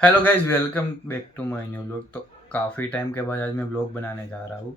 Hello guys, welcome back to my new vlog. तो काफ़ी time के बाद आज मैं व्लॉग बनाने जा रहा हूँ।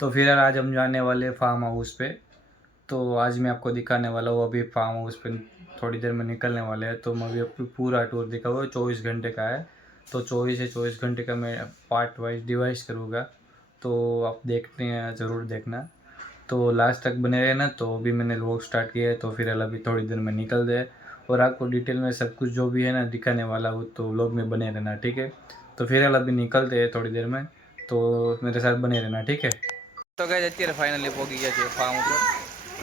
तो फिर यार आज हम जाने वाले फार्म हाउस पे। तो आज मैं आपको दिखाने वाला हूँ। अभी फार्म हाउस पे थोड़ी देर में निकलने वाले हैं। तो मैं अभी आपको पूरा टूर दिखाऊँ। 24 घंटे का है। तो 24 घंटे का मैं पार्ट वाइज डिवाइस करूँगा। तो आप देखते हैं, ज़रूर देखना। तो लास्ट तक बने रहे ना। तो अभी मैंने व्लॉग स्टार्ट किया है। तो फिर अभी थोड़ी देर में निकल दे और आपको डिटेल में सब कुछ जो भी है ना दिखाने वाला हूँ। तो व्लॉग में बने रहना, ठीक है। तो फिर अभी निकलते हैं थोड़ी देर में। तो मेरे साथ बने रहना, ठीक है। तो गाइस અત્યારે ફાઇનલી પહોંચી ગયા છે ફાર્મ ઉપર।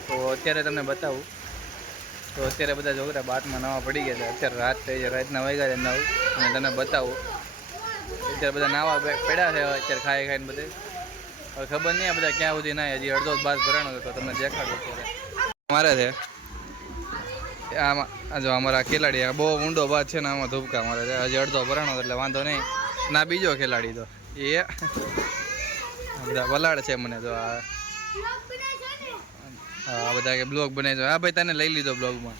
તો અત્યારે તમને બતાવું તો અત્યારે બધા છોકરા બાટમાં નવા પડી ગયા છે। અત્યારે રાત થઈ છે, રાતના વાગ્યા છે 9 અને તમને બતાવું અત્યારે બધા નાવા પડ્યા છે અત્યારે ખાઈ ખાઈને બધે। હવે ખબર નહીં આ બધા ક્યાં સુધી ના, હજી અડધો બાદ ભરાણો તો તમને દેખાડું અત્યારે મારે છે આમાં। જો અમારા ખેલાડી બહુ ઊંડો બાદ છે ને, આમાં ધૂપકા મારે છે। હજી અડધો ભરાણો એટલે વાંધો નહીં ના। બીજો ખેલાડી તો એ બધા વલાડ છે મને। તો આ બધા કે બ્લોગ બનાવી દો। હા ભાઈ, તને લઈ લીધો બ્લોગમાં।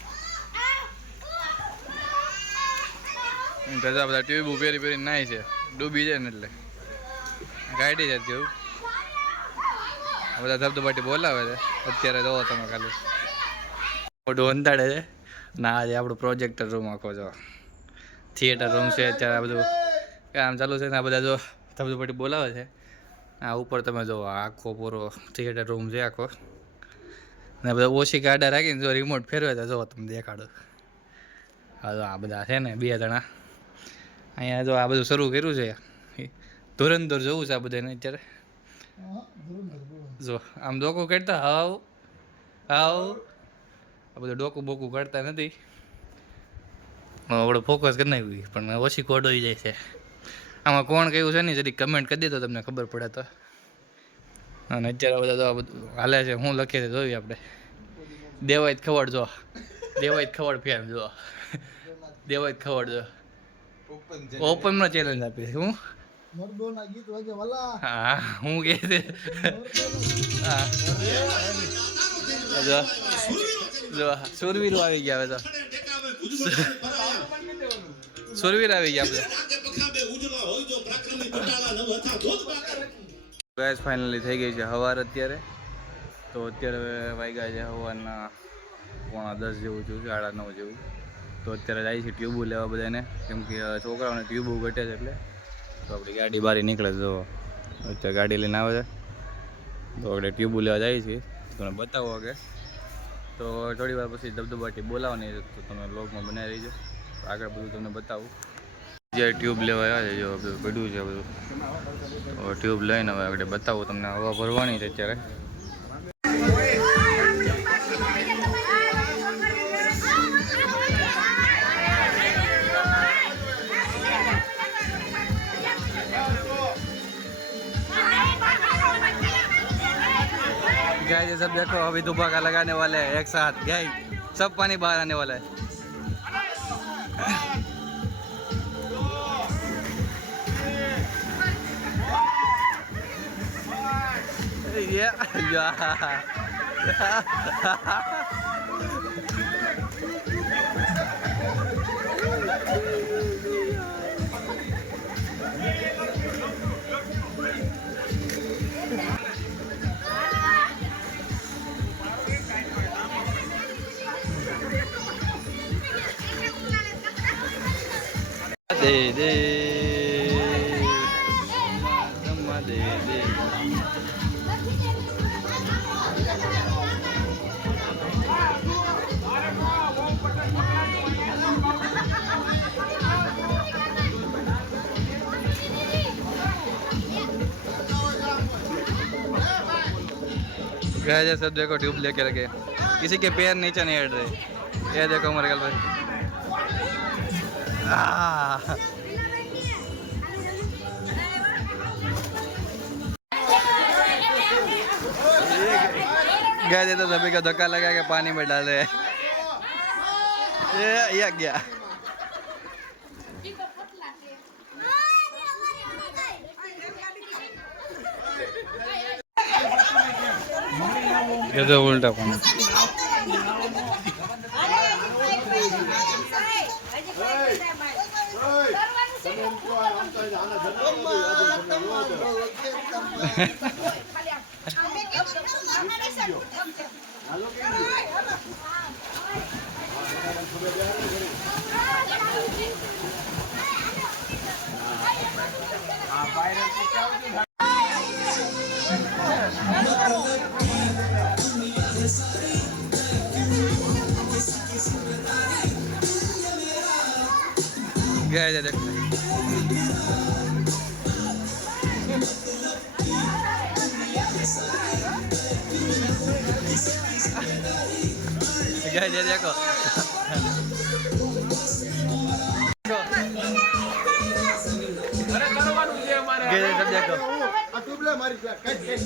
બધા ટ્યુબ પહેરી પહેરીને નાય છે, ડૂબી જાય ને એટલે ગાડી છે ટ્યુબ। બધા ધબધબાટી બોલાવે છે અત્યારે। જોવો તમે ખાલી મોઢું અંધાડે છે ના। આજે આપણું પ્રોજેક્ટર રૂમ આખો જો થિયેટર રૂમ છે અત્યારે। આ બધું કામ ચાલુ છે ને, આ બધા જો ધબધબાટી બોલાવે છે। આ ઉપર તમે જો આખો પૂરો થિયેટર રૂમ છે આખો ને। બધા ઓછી ગાડા રાખીને જો રિમોટ ફેરવે તો જો તમે દેખાડો। હા જો આ બધા છે ને 2 જણા અહીંયા જો આ બધું શરૂ કર્યું છે। ધુરંધર જોવું છે આ બધાને અત્યારે। જો આમ ડોકું કાઢતા હાવ હાવ આ બધું ડોકું બોકું કાઢતા નથી। આપણે ફોકસ કરી નાખ્યું પણ ઓછી કોડ હોઈ જાય છે। આમાં કોણ કયું છે ને જરી કમેન્ટ કરી દે તો તમને ખબર પડે તો। અને અત્યારે બધા તો આ બધું હાલે છે। હું લખીએ છે જોયું આપણે દેવાય ખવડ જો દેવાય ખવડ ફેમ જો દેવાય ખવડ જો ઓપનમાં ચેલેન્જ આપી છે હું। હા હું કહે છે હા જો જો સુરવીરો આવી ગયા હવે। તો સુરવીર આવી ગયા બધા। ગેસ ફાઇનલી થઈ ગઈ છે સવાર અત્યારે। તો અત્યારે વાગ્યા છે સવારના 9:45 જેવું થયું છે, 9:30 જેવું। તો અત્યારે જાય છે ટ્યુબો લેવા બધાને, કેમ કે છોકરાઓને ટ્યુબો ઘટે છે એટલે। તો આપણી ગાડી બહાર નીકળે છે, જો અત્યારે ગાડી લઈને આવે છે। તો આપણે ટ્યુબો લેવા જાય છે, તમને બતાવો કે તો થોડી વાર પછી ધબધબાટી બોલાવવાની તો તમે વ્લોગમાં બનાવી રહીજો। આગળ બધું તમને બતાવું। જે ટ્યુબ લેવા આવ્યા છે જો બધું છે બધું। તો ટ્યુબ લઈને હવે આગળ બતાવું તમને। હવા ભરવાની છે અત્યારે। गाइस ये सब देखो, अभी दुबका लगाने वाले हैं एक साथ। गाइस सब पानी बाहर आने वाला है। ये दे दे दे दे। गाइस सब देखो ट्यूब लेके रखे, किसी के पैर नीचे नहीं हट रहे। ये देखो हमारे कल भाई गाइस तो सभी का धक्का लगा के पानी में डाले। ये गया ये तो उल्टा पानी। गया देख गया देखो सब देखो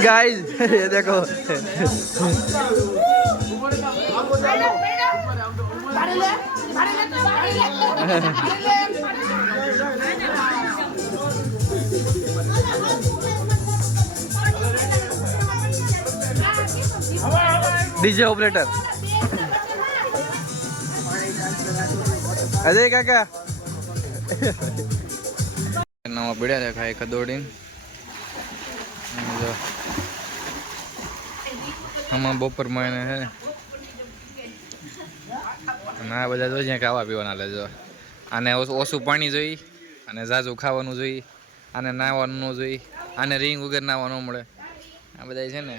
गाइस ये देखो डीजे ऑपरेटर अजय काका नवा बढ़िया देखा एक दौड़ी આમાં બપોર માં હે ના બધા જોઈએ ખાવા પીવાના લેજો આને ઓછું પાણી જોઈ અને ઝાઝું ખાવાનું જોઈ આને નાવાનું ન જોઈ આને રીંગ વગર નાવા ન મળે આ બધા છે ને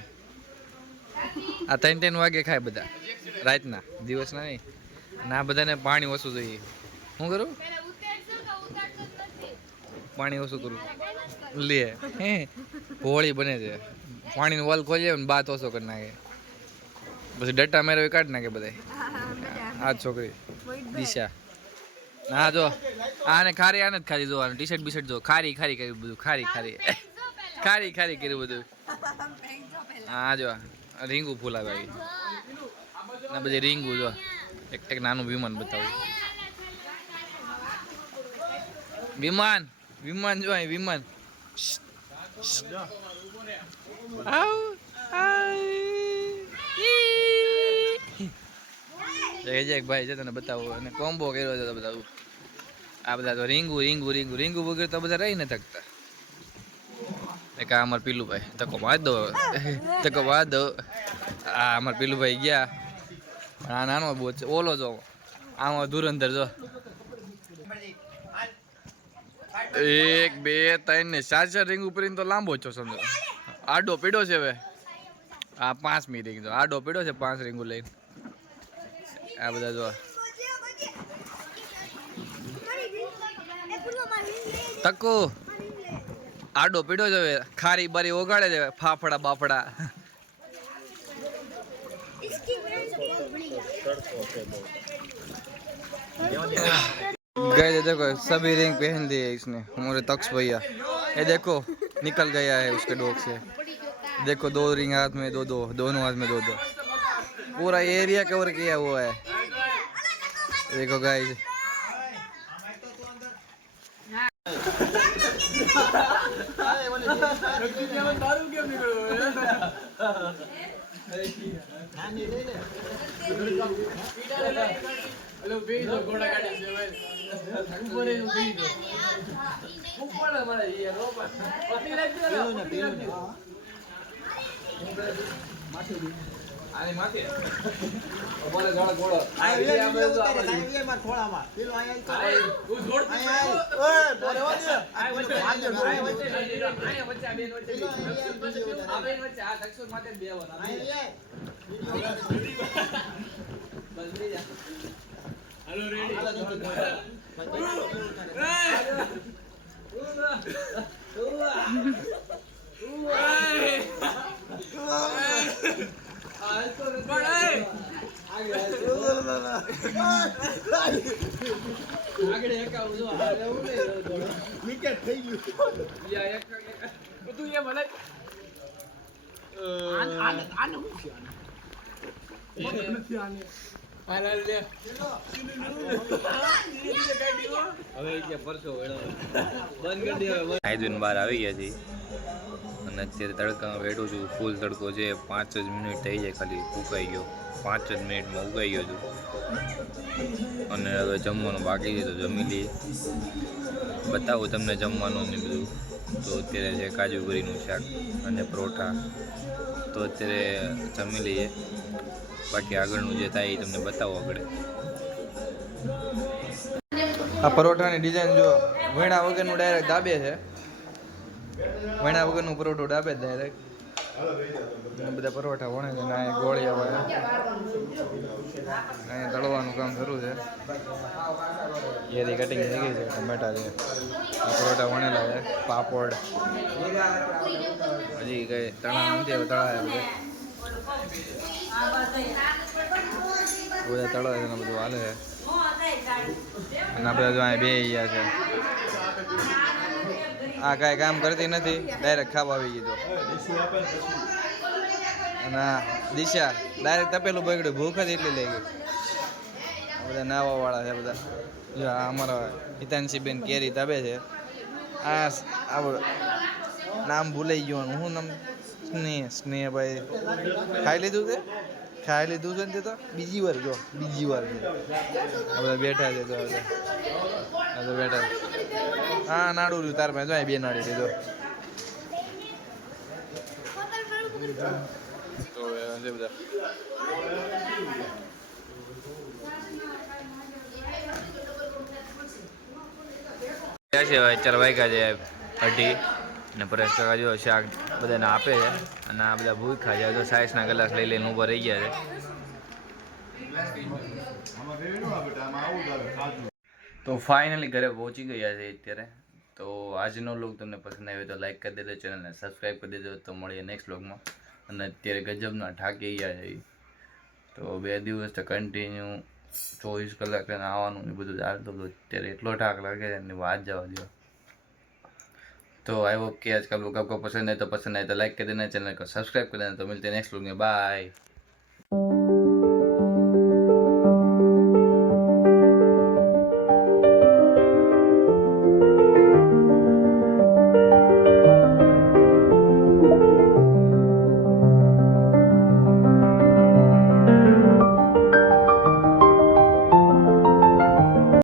આ 3 વાગે ખાય બધા રાતના દિવસના નહીં અને આ બધાને પાણી ઓછું જોઈએ શું કરું પાણી ઓછું કરું લે હે હોળી બને છે પાણીનો વાલ ખોલી ને બાત ઓછો કરી નાખે પછી ડટ્ટા મેળવી કાઢી નાખે બધા આ છોકરી દિશા હા જો આને ખારી આને જ ખાલી જોવાનું ટી શર્ટ બીશર્ટ જો ખારી ખારી કર્યું બધું ખારી ખારી ખારી ખારી કર્યું બધું હા જો રીંગું ફૂલાવે ના બધી રીંગું જો એક નાનું વિમાન બતાવું વિમાન વિમાન જો અહીં વિમાન ભાઈ છે તને બતાવું અને કોમ્બો કર્યો છે બતાવું આ બધા તો રીંગુ રીંગુ રીંગુ રીંગુ વગર તો બધા રહી ન થકતા એક આ અમાર પીલુભાઈ તકો વાદ દો આ અમાર પીલુભાઈ ગયા આ નાનો બહુ ઓલો જો આમાં ધુરંધર જો 1 2 3 ને 4 રીંગ ઉપર તો લાંબો છો સમજો આડો પીડો છે હવે આ 5મી રીંગ જો આડો પીડો છે 5 રીંગુ લઈને આ બધા જો તકો આડો પીડો છે હવે ખારી બારી ઓગાડે છે ફાફડા બાફડા गए देखो सभी रिंग पहन लिए इसने हमारे तक्ष भैया ये देखो निकल गया है उसके डॉग से देखो 2 रिंग हाथ में दो दोनों हाथ में दो पूरा एरिया कवर किया हुआ है देखो गाइस हेलो बीजो घोड़ा गाड़ी से भाई ऊपर है बीजो ऊपर हमारा ये रोपा पति रख दो ना माथे दी आने माथे बोले गाड़ा घोड़ा आए ये में थोड़ा में पेलो आया तो वो छोड़ ओए बोले वो दे आए बच्चे आए बच्चा बेन बच्चे आ बेन बच्चा आ दक्षुर माथे बेवना आए बस ले जा हेलो रेडी આગળ એકા ઉજો આવે એવું નહીં વિકેટ થઈ ગયું યા એક તું એ મને આને હું છે આને નથી આને આઈદુન બહાર આવી ગયા છીએ અને અત્યારે તડકામાં બેઠું છું. ફૂલ તડકો છે. 5 જ મિનિટ થઈ જાય ખાલી ઉકાઈ ગયો. 5 જ મિનિટમાં ઉકાઈ ગયો છું. અને હવે જમવાનું બાકી છે તો જમી લઈએ. બતાવું તમને જમવાનું ને બધું. તો અત્યારે છે કાજુ કરીનું શાક અને પરોઠા. તો અત્યારે જમી લઈએ. બાકી આગળનું જે થાય એ તમને બતાવો આગળ. આ પરોઠાની ડિઝાઇન જો વણા વગરનું ડાયરેક્ટ દાબે છે. વણા વગરનું પરોઠું દાબે ડાયરેક્ટ. બધા પરોઠા વણે છે ને અહીંયા ગોળિયા વળે. અહીંયા તળવાનું કામ શરૂ છે. એરી કટિંગ થઈ ગઈ છે. ટમેટા છે. પરોઠા વણેલા છે. પાપડ હજી કઈ તળા નથી હવે તળાયા બધા તળા છે ને બધું હાલે છે. અને આપણે જો અહીંયા બે ગયા છે. આ કાંઈ કામ કરતી નથી, ડાયરેક્ટ ખાવા આવી ગઈ તો. અને દિશા ડાયરેક્ટ તપેલું બગડ્યું, ભૂખ જ એટલી લઈ ગઈ. બધા નાવા વાળા છે બધા. જો આ અમારા હિતાંશીબેન કેરી તપે છે. આ નામ ભૂલાઈ ગયું. હું નામ સ્નેહભાઈ ખાઈ લીધું છે. ખાઈ લીધું છે ને તે તો બીજી વાર જો બીજી વાર છે. આ બધા બેઠા છે તો આ તો બેઠા. હા નાડું રહ્યું તાર પાસે જો બે નાડી લીધો તો બધા છે. 4 વાગ્યા છે 2:30 અને પરેશ કાકા જો શાક બધાને આપે છે. અને આ બધા ભૂખા છે તો સાઈઝના ગ્લાસ લઈ લઈને ઊભા રહી ગયા છે. તો ફાઇનલી ઘરે પહોંચી ગયા છે અત્યારે. તો આજનો વ્લોગ તમને પસંદ આવ્યો તો લાઈક કરી દેજો, ચેનલને સબસ્ક્રાઈબ કરી દેજો. તો મળીએ નેક્સ્ટ વ્લોગમાં. અને અત્યારે ગજબના થાકી ગયા છે. તો 2 દિવસ તો કન્ટિન્યુ 24 કલાક આવવાનું એ બધું ચાલતું હતું. અત્યારે એટલો થાક લાગે છે એની વાત જવા દો. तो आई होप कि आज का ब्लॉग आपको पसंद है तो लाइक कर देना, चैनल को सब्सक्राइब कर देना. तो मिलते हैं नेक्स्ट ब्लॉग में. बाय.